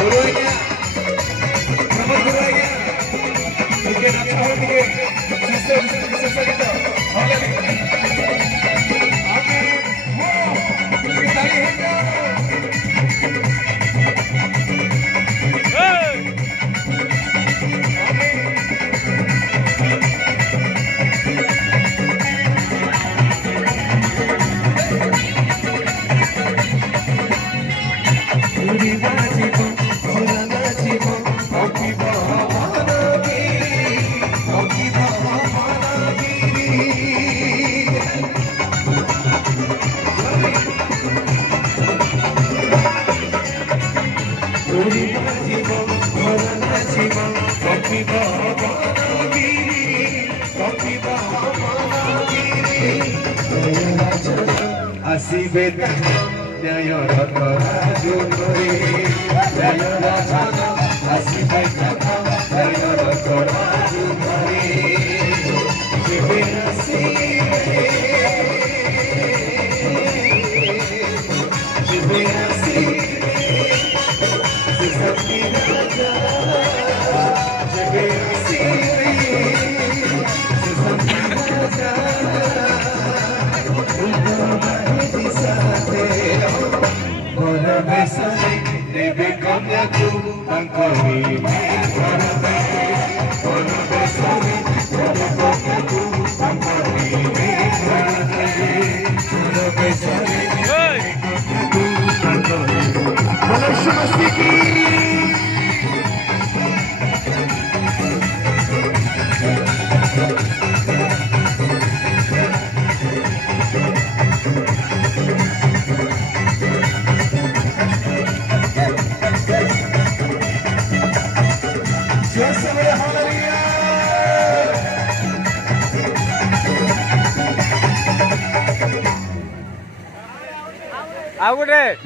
Gurunya, nama gurunya. Mungkin apa hal mungkin sistem kita. Oke. Amin. Wow. Kita lihat. Asibe Nyayo Raju Muri Nyayo Raju Asibe Nyayo Raju Muri Jibe Asibe Jibe Asibe Sisati Raja Jibe Asibe Sisati Raja Debe kamya tu angkori Debe kamya tu angkori Malam Shumastiki Aku deh.